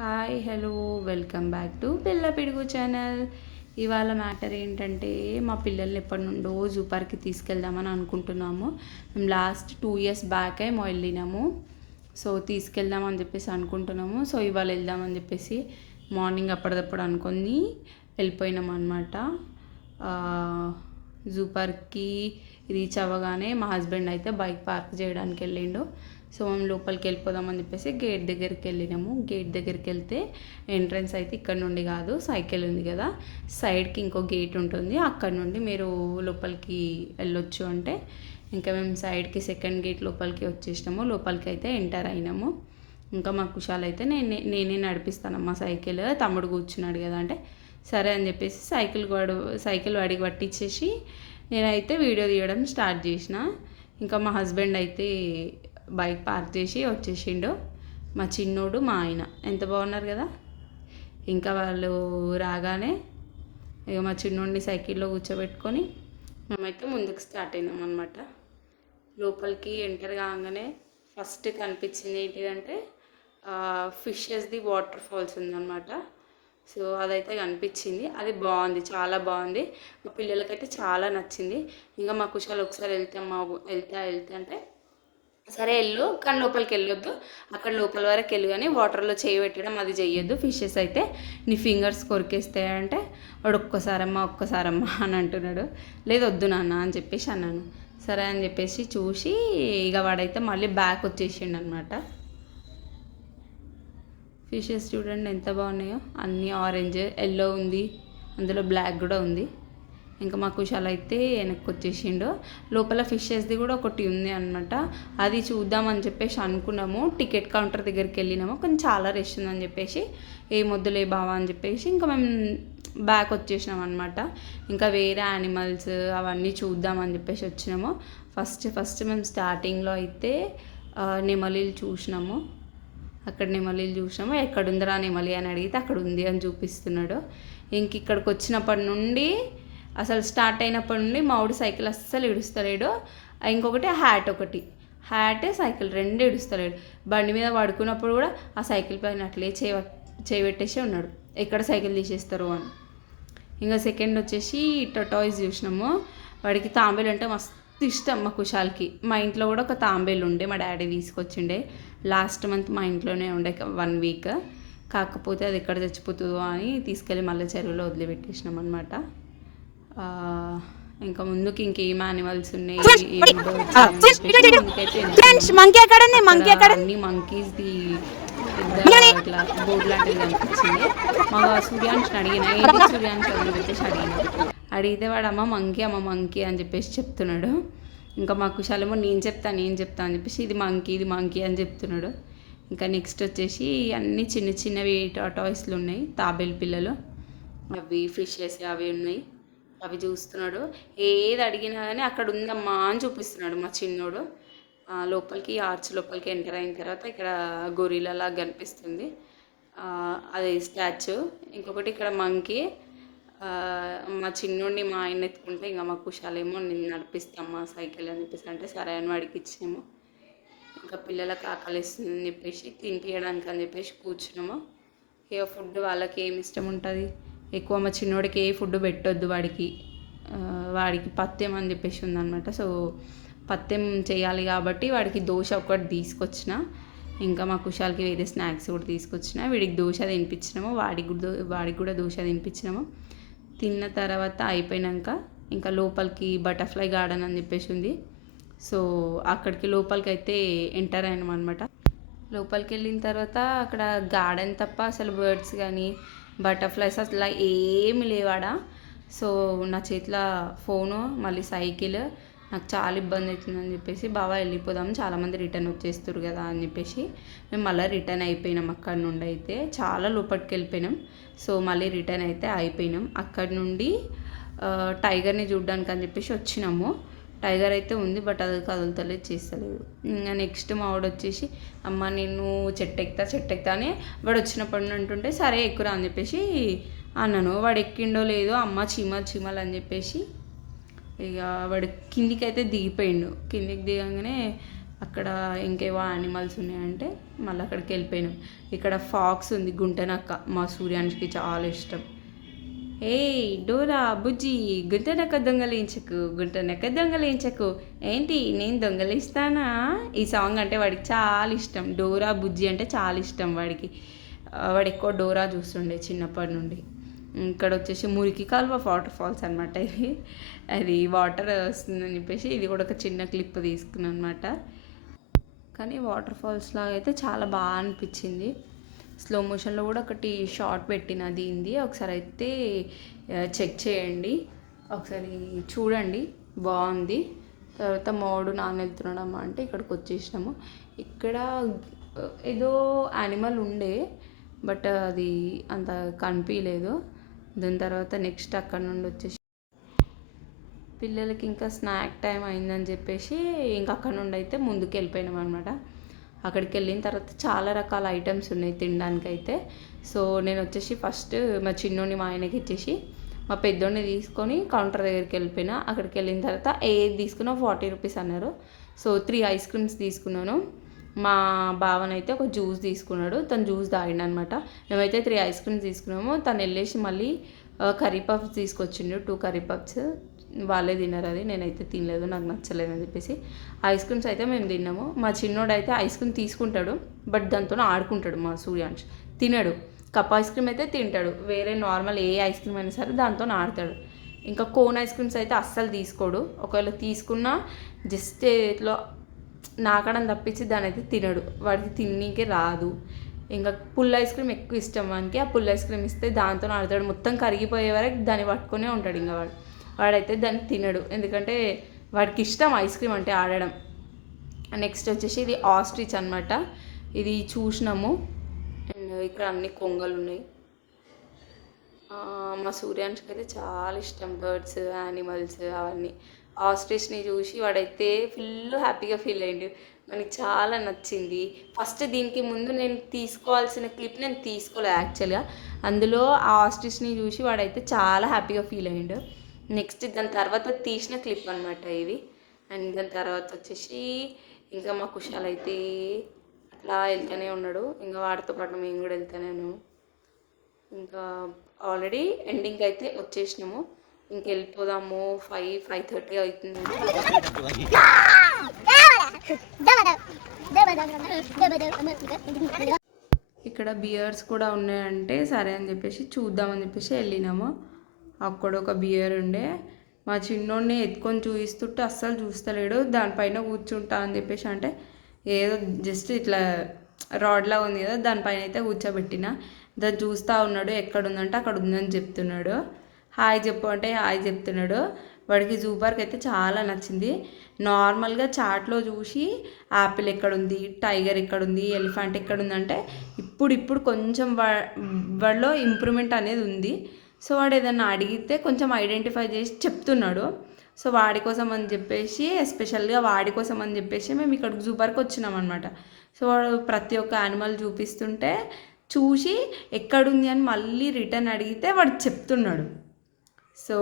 Hi hello welcome back to Pilla Pidugu channel. ఇవాళ matter ఏంటంటే మా పిల్లల్ని ఎప్పటి నుండో జూ పార్క్కి తీసుకెళ్దామని అనుకుంటున్నాము. మేము లాస్ట్ 2 years బ్యాక్ ఏమో వెళ్ళినాము. సో తీసుకెళ్దామని చెప్పేసి అనుకుంటున్నాము. సో ఇవాళ వెళ్దామని చెప్పేసి మార్నింగ్ అప్పటిదప్పుడు అనుకొని వెళ్ళిపోయినాం అనమాట. జూ పార్క్కి రీచ్ అవ్వగానే మా హస్బెండ్ అయితే బైక్ పార్క్ చేయడానికి వెళ్ళిండు. సో మేము లోపలికి వెళ్ళిపోదామని చెప్పేసి గేట్ దగ్గరికి వెళ్ళినాము. గేట్ దగ్గరికి వెళ్తే ఎంట్రన్స్ అయితే ఇక్కడ నుండి కాదు, సైకిల్ ఉంది కదా, సైడ్కి ఇంకో గేట్ ఉంటుంది, అక్కడ నుండి మీరు లోపలికి వెళ్ళొచ్చు అంటే ఇంకా మేము సైడ్కి సెకండ్ గేట్ లోపలికి వచ్చేసినాము. లోపలికి అయితే ఎంటర్ అయినాము. ఇంకా మా కుషాల్ అయితే నేనే నడిపిస్తానమ్మా సైకిల్, తమ్ముడు కూర్చున్నాడు కదా అంటే సరే అని చెప్పేసి సైకిల్ వాడికి పట్టించేసి నేనైతే వీడియో తీయడం స్టార్ట్ చేసిన. ఇంకా మా హస్బెండ్ అయితే బైక్ పార్క్ చేసి వచ్చేసిండు. మా చిన్నోడు మా ఆయన ఎంత బాగున్నారు కదా. ఇంకా వాళ్ళు రాగానే ఇక మా చిన్నోడిని సైకిల్లో కూర్చోబెట్టుకొని మేమైతే ముందుకు స్టార్ట్ అయినాం అనమాట. లోపలికి ఎంటర్ కాగానే ఫస్ట్ కనిపించింది ఏంటిదంటే ఫిషెస్ది వాటర్ ఫాల్స్ ఉందన్నమాట. సో అదైతే కనిపించింది, అది బాగుంది, చాలా బాగుంది. మా పిల్లలకైతే చాలా నచ్చింది. ఇంకా మా కుషాలు ఒకసారి వెళ్తే అంటే సరే వెళ్ళు కానీ లోపలికి వెళ్ళొద్దు, అక్కడ లోపల వరకు వెళ్ళు కానీ వాటర్లో చేయి పెట్టడం అది చెయ్యొద్దు, ఫిషెస్ అయితే నీ ఫింగర్స్ కొరికేస్తాయంటే వాడు ఒక్కసారమ్మా అని అంటున్నాడు. లేదు వద్దు నాన్న అని చెప్పేసి అన్నాను. సరే అని చెప్పేసి చూసి ఇక వాడైతే మళ్ళీ బ్యాక్ వచ్చేసిండు అనమాట. ఫిషెస్ చూడండి ఎంత బాగున్నాయో, అన్నీ ఆరెంజ్ ఎల్లో ఉంది, అందులో బ్లాక్ కూడా ఉంది. ఇంకా మా కుషాల్ అయితే వెనక్కి వచ్చేసిండు. లోపల ఫిషెస్ది కూడా ఒకటి ఉంది అనమాట, అది చూద్దామని చెప్పేసి అనుకున్నాము. టికెట్ కౌంటర్ దగ్గరికి వెళ్ళినాము కానీ చాలా రష్ ఉందని చెప్పేసి ఏమొద్దులే బావా అని చెప్పేసి ఇంకా మేము బ్యాక్ వచ్చేసినాం అనమాట. ఇంకా వేరే యానిమల్స్ అవన్నీ చూద్దామని చెప్పేసి వచ్చినాము. ఫస్ట్ మేము స్టార్టింగ్లో అయితే నెమలీలు చూసినాము. అక్కడ నెమలీలు చూసినాము. ఎక్కడుందిరా నెమలి అని అడిగితే అక్కడ ఉంది అని చూపిస్తున్నాడు. ఇంక ఇక్కడికి వచ్చినప్పటి నుండి అసలు స్టార్ట్ అయినప్పటి నుండి మావుడు సైకిల్ అస్సలు ఇడుస్తలేడు. ఇంకొకటి హ్యాట్ సైకిల్ రెండు ఇడుస్తలేడు. బండి మీద పడుకున్నప్పుడు కూడా ఆ సైకిల్ పైన అట్లే చేయబెట్టేసి ఉన్నాడు, ఎక్కడ సైకిల్ తీసేస్తారు అని. ఇంకా సెకండ్ వచ్చేసి టొటాయిస్ చూసినాము. వాడికి తాంబేలు అంటే మస్తు ఇష్టం మా కుషాల్కి. మా ఇంట్లో కూడా ఒక తాంబేలు ఉండే, మా డాడీ తీసుకొచ్చిండే. లాస్ట్ మంత్ మా ఇంట్లోనే ఉండే 1 week. కాకపోతే అది ఎక్కడ చచ్చిపోతుందో అని తీసుకెళ్ళి మళ్ళీ చెరువులో వదిలిపెట్టేసినాం అనమాట. ఇంకా ముందుకి ఇంకేం యానిమల్స్ ఉన్నాయి, అన్ని మంకీస్ది ఇట్లా బోర్డు లాంటిది కనిపించింది. మా సూర్యాంశని అడిగిన ఏంటి సూర్యాంశ అని చెప్పేసి అడిగితే వాడు అమ్మ మంకీ అని చెప్పేసి చెప్తున్నాడు. ఇంకా మా కుషాలేమో నేను చెప్తా అని చెప్పేసి ఇది మంకీ అని చెప్తున్నాడు. ఇంకా నెక్స్ట్ వచ్చేసి అన్ని చిన్నవి టాయ్స్లు ఉన్నాయి, తాబేలు పిల్లలు, అవి ఫిషెస్ అవి ఉన్నాయి, అవి చూస్తున్నాడు. ఏది అడిగినా కానీ అక్కడ ఉందమ్మా అని చూపిస్తున్నాడు మా చిన్నోడు. లోపలికి ఆర్చ్ లోపలికి ఎంటర్ అయిన తర్వాత ఇక్కడ గొరిల్లా కనిపిస్తుంది, అది స్టాచ్యూ. ఇంకొకటి ఇక్కడ మంకీ. మా చిన్నోడిని మా ఆయన ఎత్తుకుంటే ఇంకా మా కుషాలేమో నేను నడిపిస్తామా సైకిల్ అని చెప్పేసి అంటే సరే అని వాడికి ఇచ్చాము. ఇంకా పిల్లలకు ఆకలిస్తుంది అని చెప్పేసి తినిపించడానికి అని చెప్పేసి కూర్చున్నాము. ఏ ఫుడ్ వాళ్ళకి ఏమి ఇష్టం ఉంటుంది, ఎక్కువ మా చిన్నోడికి ఏ ఫుడ్ పెట్టొద్దు, వాడికి పత్యం అని చెప్పేసి ఉందన్నమాట. సో పత్యం చేయాలి కాబట్టి వాడికి దోశ ఒకటి తీసుకొచ్చిన, ఇంకా మా కుషాల్కి వేరే స్నాక్స్ కూడా తీసుకొచ్చిన. వీడికి దోశ తినిపించినాము, వాడికి కూడా దోశ తినిపించినాము. తిన్న తర్వాత అయిపోయినాక ఇంకా లోపలికి బటర్ఫ్లై గార్డెన్ అని చెప్పేసి ఉంది. సో అక్కడికి లోపలికి అయితే ఎంటర్ అయినాం అనమాట. లోపలికి వెళ్ళిన తర్వాత అక్కడ గార్డెన్ తప్ప అసలు బర్డ్స్ కానీ బటర్ఫ్లైస్ అసలు ఏమి లేవాడ. సో నా చేతిలో ఫోను మళ్ళీ సైకిల్, నాకు చాలా ఇబ్బంది అవుతుందని చెప్పేసి బాగా వెళ్ళిపోదాం, చాలామంది రిటర్న్ వచ్చేస్తారు కదా అని చెప్పేసి మేము మళ్ళీ రిటర్న్ అయిపోయినాం. అక్కడ నుండి అయితే చాలా లోపలికి వెళ్ళిపోయినాం. సో మళ్ళీ రిటర్న్ అయితే అయిపోయినాం. అక్కడ నుండి టైగర్ని చూడడానికి అని చెప్పేసి వచ్చినాము. టైగర్ అయితే ఉంది బట్ అది కదులుతలేదు, చేస్తలేదు. ఇంకా నెక్స్ట్ మా వాడు వచ్చేసి అమ్మ నేను చెట్టు ఎక్కుతా అని వాడు వచ్చినప్పుడు అంటుంటే సరే ఎక్కురా అని చెప్పేసి అన్నాను. వాడు ఎక్కిండో లేదో అమ్మ చీమలు అని చెప్పేసి ఇక వాడు కిందికి అయితే దిగిపోయిండు. కిందికి దిగంగానే అక్కడ ఇంకేవో యానిమల్స్ ఉన్నాయంటే మళ్ళీ అక్కడికి వెళ్ళిపోయినాం. ఇక్కడ ఫాక్స్ ఉంది, గుంటనక్క, మా సూర్యానికి చాలా ఇష్టం. ఏయ్ డోరా బుజ్జి, గుంటనక్క దొంగలించకు, గుంటనక్క దొంగలించకు. ఏంటి నేను దొంగలిస్తానా? ఈ సాంగ్ అంటే వాడికి చాలా ఇష్టం. డోరా బుజ్జి అంటే చాలా ఇష్టం వాడికి. వాడు ఎక్కువ డోరా చూస్తుండే చిన్నప్పటి నుండి. ఇక్కడ వచ్చేసి మురికి కాలువ వాటర్ ఫాల్స్ అనమాట. ఇది అది వాటర్ వస్తుందని చెప్పేసి ఇది కూడా ఒక చిన్న క్లిప్ తీసుకున్నాను అనమాట. కానీ వాటర్ ఫాల్స్ లాగా అయితే చాలా బాగా అనిపించింది. స్లో మోషన్లో కూడా ఒకటి షార్ట్ పెట్టిన దీనిది, ఒకసారి అయితే చెక్ చేయండి, ఒకసారి చూడండి, బాగుంది. తర్వాత మోడు నాన్న వెళ్తున్నాడమ్మా అంటే ఇక్కడికి వచ్చేసినాము. ఇక్కడ ఏదో యానిమల్ ఉండే బట్ అది అంత కనిపించలేదు. దాని తర్వాత నెక్స్ట్ అక్కడ నుండి వచ్చేసి పిల్లలకి ఇంకా స్నాక్ టైం అయిందని చెప్పేసి ఇంకా అక్కడ నుండి అయితే ముందుకు వెళ్ళిపోయినాం అనమాట. అక్కడికి వెళ్ళిన తర్వాత చాలా రకాల ఐటమ్స్ ఉన్నాయి తినడానికి అయితే. సో నేను వచ్చేసి ఫస్ట్ మా చిన్నోని మా ఆయనకి ఇచ్చేసి మా పెద్దోడిని తీసుకొని కౌంటర్ దగ్గరికి వెళ్ళిపోయినా. అక్కడికి వెళ్ళిన తర్వాత ఏది తీసుకున్నా 40 రూపీస్ అన్నారు. సో 3 ఐస్ క్రీమ్స్ తీసుకున్నాను. మా బావనైతే ఒక జ్యూస్ తీసుకున్నాడు, తను జ్యూస్ తాగిండు అనమాట. మేమైతే 3 ఐస్ క్రీమ్స్ తీసుకున్నాము. తను వెళ్ళేసి మళ్ళీ కర్రీ పఫ్స్ తీసుకొచ్చిండు, 2 కర్రీ పఫ్స్. వాళ్ళే తిన్నారు, అది నేనైతే తినలేదు, నాకు నచ్చలేదు అని చెప్పేసి. ఐస్ క్రీమ్స్ అయితే మేము తిన్నాము. మా చిన్నోడు అయితే ఐస్ క్రీమ్ తీసుకుంటాడు బట్ దాంతో ఆడుకుంటాడు. మా సూర్యాంష్ తినడు. కప్ ఐస్ క్రీమ్ అయితే తింటాడు, వేరే నార్మల్ ఏ ఐస్ క్రీమ్ అయినా సరే దాంతో ఆడతాడు. ఇంకా కోన్ ఐస్ క్రీమ్స్ అయితే అస్సలు తీసుకోడు. ఒకవేళ తీసుకున్నా జస్ట్ ఇట్లా నాకడం తప్పించి దాని అయితే తినడు, వాడికి తిన్నీకే రాదు. ఇంకా పుల్ ఐస్ క్రీమ్ ఎక్కువ ఇష్టం వానికి. ఆ పుల్ ఐస్ క్రీమ్ ఇస్తే దాంతో ఆడతాడు, మొత్తం కరిగిపోయే వరకు దాన్ని పట్టుకునే ఉంటాడు. ఇంకా వాడైతే దాన్ని తినడు, ఎందుకంటే వాడికి ఇష్టం ఐస్ క్రీమ్ అంటే ఆడడం. నెక్స్ట్ వచ్చేసి ఇది ఆస్ట్రిచ్ అనమాట. ఇది చూసినాము. అండ్ ఇక్కడ అన్ని కొంగలు ఉన్నాయి. మా సూర్యాంష్కి అయితే చాలా ఇష్టం బర్డ్స్, యానిమల్స్ అవన్నీ. ఆస్ట్రిచ్ని చూసి వాడైతే ఫుల్ హ్యాపీగా ఫీల్ అయ్యిండు, మనకి చాలా నచ్చింది. ఫస్ట్ దీనికి ముందు నేను తీసుకోవాల్సిన క్లిప్ నేను తీసుకోలేదు యాక్చువల్గా. అందులో ఆ ఆస్ట్రిచ్ని చూసి వాడైతే చాలా హ్యాపీగా ఫీల్ అయ్యిండు. నెక్స్ట్ దాని తర్వాత తీసిన క్లిప్ అనమాట ఇది. అండ్ దాని తర్వాత వచ్చేసి ఇంకా మా కుషాల్ అయితే అట్లా వెళ్తూనే ఉన్నాడు, ఇంకా వాడితో పాటు మేము కూడా వెళ్తూనే ఉన్నాము. ఇంకా ఆల్రెడీ ఎండింగ్ అయితే వచ్చేసినాము, ఇంక వెళ్ళిపోదాము. 5:30 అవుతుంది. ఇక్కడ బియర్స్ కూడా ఉన్నాయంటే సరే అని చెప్పేసి చూద్దామని చెప్పేసి వెళ్ళినాము. అక్కడ ఒక బియర్ ఉండే, మా చిన్నోడిని ఎత్తుకొని చూపిస్తుంటే అస్సలు చూస్తలేడు. దానిపైన కూర్చుంటా అని చెప్పేసి అంటే ఏదో జస్ట్ ఇట్లా రాడ్లా ఉంది కదా దానిపైన అయితే కూర్చోబెట్టిన. దాన్ని చూస్తూ ఉన్నాడు, ఎక్కడుందంటే అక్కడ ఉందని చెప్తున్నాడు. హాయ్ చెప్పు అంటే హాయ్ చెప్తున్నాడు. వాడికి జూ పార్క్ అయితే చాలా నచ్చింది. నార్మల్గా చాట్లో చూసి యాపిల్ ఎక్కడుంది, టైగర్ ఎక్కడుంది, ఎలిఫెంట్ ఎక్కడుందంటే ఇప్పుడు కొంచెం వాడిలో ఇంప్రూవ్మెంట్ అనేది ఉంది. సో వాడు ఏదన్నా అడిగితే కొంచెం ఐడెంటిఫై చేసి చెప్తున్నాడు. సో వాడి కోసం అని చెప్పేసి, ఎస్పెషల్గా వాడి కోసం అని చెప్పేసి మేము ఇక్కడికి జూ పార్క్ వచ్చినాం అనమాట. సో వాడు ప్రతి ఒక్క యానిమల్ చూపిస్తుంటే చూసి ఎక్కడుంది అని మళ్ళీ రిటర్న్ అడిగితే వాడు చెప్తున్నాడు. సో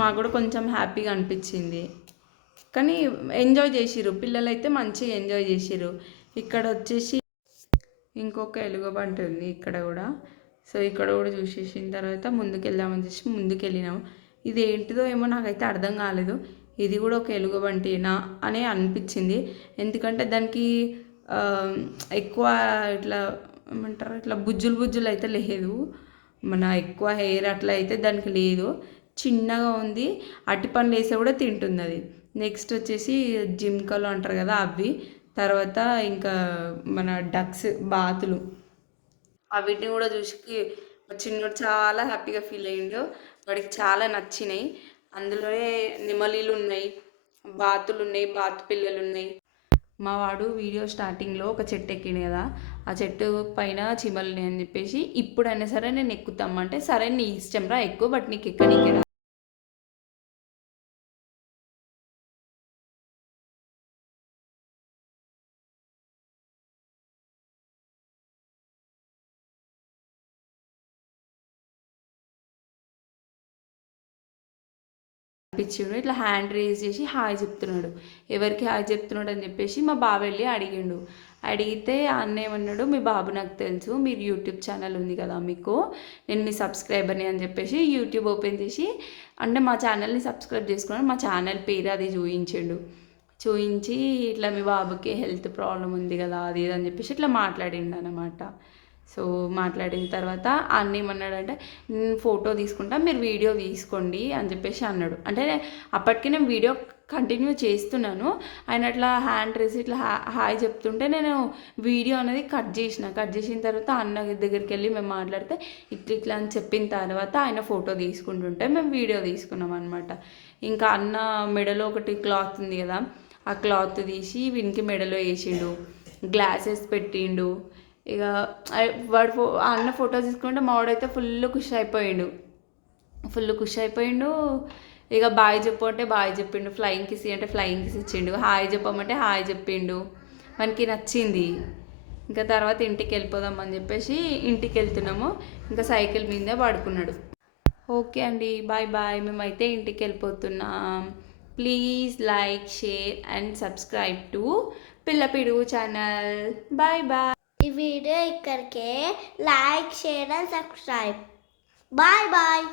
మాకు కూడా కొంచెం హ్యాపీగా అనిపించింది. కానీ ఎంజాయ్ చేసిర్రు పిల్లలు అయితే, మంచిగా ఎంజాయ్ చేసిర్రు. ఇక్కడ వచ్చేసి ఇంకొక ఎలుగుబంటి ఉంది ఇక్కడ కూడా. సో ఇక్కడ కూడా చూసేసిన తర్వాత ముందుకు వెళ్దామని చెప్పి ముందుకు వెళ్ళినాము. ఇది ఏంటిదో ఏమో నాకైతే అర్థం కాలేదు. ఇది కూడా ఒక ఎలుగుబంటినా అని అనిపించింది, ఎందుకంటే దానికి ఎక్కువ ఇట్లా ఏమంటారు, ఇట్లా బుజ్జులు అయితే లేదు, మన ఎక్కువ హెయిర్ అట్లా అయితే దానికి లేదు, చిన్నగా ఉంది. అట్టి పండ్లు వేస్తే కూడా తింటుంది అది. నెక్స్ట్ వచ్చేసి జింకలు అంటారు కదా అవి. తర్వాత ఇంకా మన డక్స్, బాతులు, వీటిని కూడా చూసి చిన్నోడు చాలా హ్యాపీగా ఫీల్ అయ్యిండు, వాడికి చాలా నచ్చినాయి. అందులోనే నెమలీలు ఉన్నాయి, బాతులు ఉన్నాయి, బాతు పిల్లలు ఉన్నాయి. మా వాడు వీడియో స్టార్టింగ్లో ఒక చెట్టు ఎక్కిండు కదా, ఆ చెట్టు పైన చీమలు అని చెప్పేసి ఇప్పుడైనా సరే నేను ఎక్కుతామంటే సరే నీ ఇష్టం రా ఎక్కువ, బట్ నీకు ఎక్కనీకి పిచ్చిండు ఇట్లా హ్యాండ్ రేజ్ చేసి హాయ్ చెప్తున్నాడు. ఎవరికి హాయ్ చెప్తున్నాడు అని చెప్పేసి మా బావ వెళ్ళి అడిగిండు. అడిగితే అన్న ఏమన్నాడు, మీ బాబు నాకు తెలుసు, మీరు యూట్యూబ్ ఛానల్ ఉంది కదా మీకు, నేను మీ సబ్స్క్రైబర్ని అని చెప్పేసి యూట్యూబ్ ఓపెన్ చేసి అంటే మా ఛానల్ని సబ్స్క్రైబ్ చేసుకున్నాడు. మా ఛానల్ పేరు అది చూపించిండు. చూపించి ఇట్లా మీ బాబుకి హెల్త్ ప్రాబ్లం ఉంది కదా అది ఇది అని చెప్పేసి ఇట్లా మాట్లాడిండు అనమాట. సో మాట్లాడిన తర్వాత అన్న ఏమన్నాడంటే ఫోటో తీసుకుంటా, మీరు వీడియో తీసుకోండి అని చెప్పేసి అన్నాడు. అంటే అప్పటికి నేను వీడియో కంటిన్యూ చేస్తున్నాను, ఆయన అట్లా హ్యాండ్ రేసి ఇట్లా హాయ్ చెప్తుంటే నేను వీడియో అనేది కట్ చేసిన తర్వాత అన్న దగ్గరికి వెళ్ళి మేము మాట్లాడితే ఇట్లా అని చెప్పిన తర్వాత ఆయన ఫోటో తీసుకుంటుంటే మేము వీడియో తీసుకున్నాం అనమాట. ఇంకా అన్న మెడలో ఒకటి క్లాత్ ఉంది కదా, ఆ క్లాత్ తీసి వీనికి మెడలో వేసిండు, గ్లాసెస్ పెట్టిండు. ఇక వాడు అన్న ఫోటో తీసుకుంటే మావాడైతే ఫుల్ ఖుషి అయిపోయిండు. ఇక బాయ్ చెప్పు అంటే బాయ్ చెప్పిండు, ఫ్లయింగ్ కిస్ అంటే ఫ్లయింగ్ కిస్ ఇచ్చిండు, హాయ్ చెప్పమంటే హాయ్ చెప్పిండు. మనకి నచ్చింది. ఇంకా తర్వాత ఇంటికి వెళ్ళిపోదాం అని చెప్పేసి ఇంటికి వెళ్తున్నాము. ఇంకా సైకిల్ మీదే పడుకున్నాడు. ఓకే అండి, బాయ్ బాయ్. మేమైతే ఇంటికి వెళ్ళిపోతున్నాం. Please like, share and subscribe to Pilla Pidugu channel. Bye bye. ఈ వీడియో ఇక్కడికే. Like, share and subscribe. Bye bye.